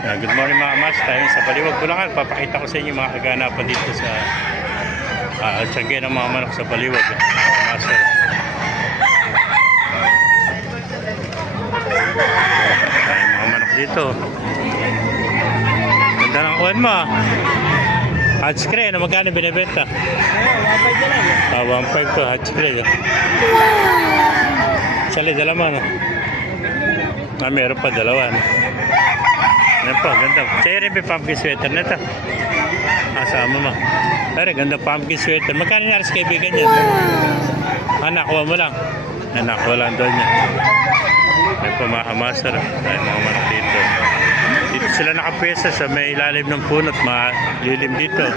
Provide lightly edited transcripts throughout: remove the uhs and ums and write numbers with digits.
Good morning mga mas, tayo sa Baliwag, Bulacan. Papakita ko sa inyo mga kaganapan dito sa Tiangge ng mga manok sa Baliwag. Master. Tayo mga manok dito. Ganda ng kuwan mo. Hatchcray, na magkano binibenta? 1.5 to hatchcray. Sali, dalawa no? Meron pa dalawa no? Yan po, ganda. Sa'yo rin may pumpkin sweater na ito. Asama mo. Pero ganda pumpkin sweater. Magkano nga rin kaibigan yan? Nakuha mo lang. Nakuha lang doon yan. Yan po mga kamasar. Tayo mga manok dito. Dito sila nakapwesa sa may ilalim ng punot. Malilim dito.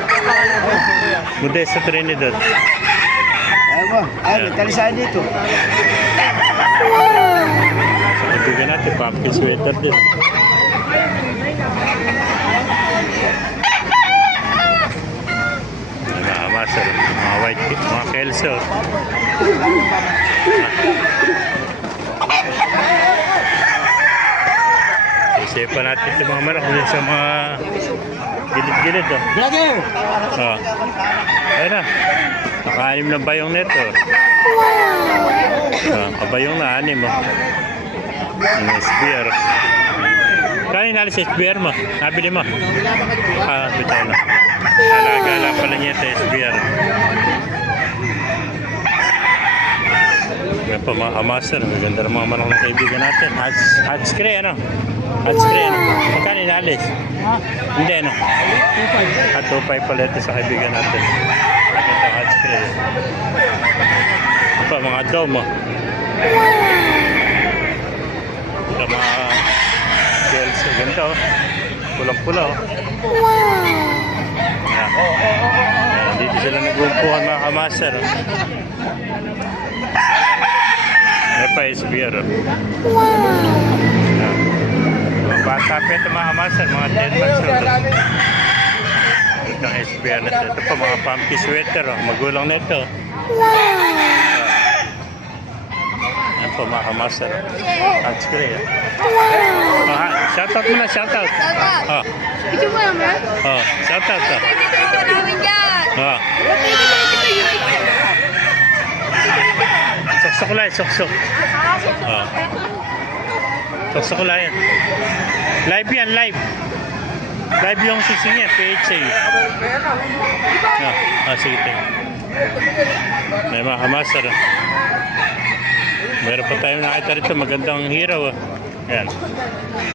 Modesto Trinidad. Ayaw mo. Ay, may talisaan dito. Sa kaibigan natin, pumpkin sweater din. Mga master, mga white, mga kelso. Isipan natin ito mga manok sa mga gilid-gilid. Brother! Ayun na, naka-anim na bayong neto. Kabayong na anim. Yung SBR. Kaya inalis sa SBR mo? Nabili mo? Bitaw na. Alaga pala niya sa SBR. Yan pa mga kamaster. Maganda ng mga manok ng kaibigan natin. Hatchcray ano? Hatchcray ano? Magkano inalis? Hindi ano? 2.5 pala ito sa kaibigan natin. Maganda ang hatchcray. Yan pa mga dom mo. Ito mga kelso. Ganda oh. Pulang-pula oh. Yan, dito sila nag-umpuhan mga kamaster. May pa SBR. Mga bata pa ito mga kamaster, mga 10 months old. Ito ang SBR na ito. Ito pa mga pumpkin sweater. Magulang na ito. Yan po mga kamaster. Hatchcray. Shoutout mo na, shoutout. Ito mo naman? Shoutout. Ito namin dyan! Sok-sokulay, sok-sok. Sok-sokulay yan. Live yan, live. Live yung sising yan, PHA. Sige tayo. May mga kamaster. Meron pa tayong nakita rito, magandang hiraw. Ayan.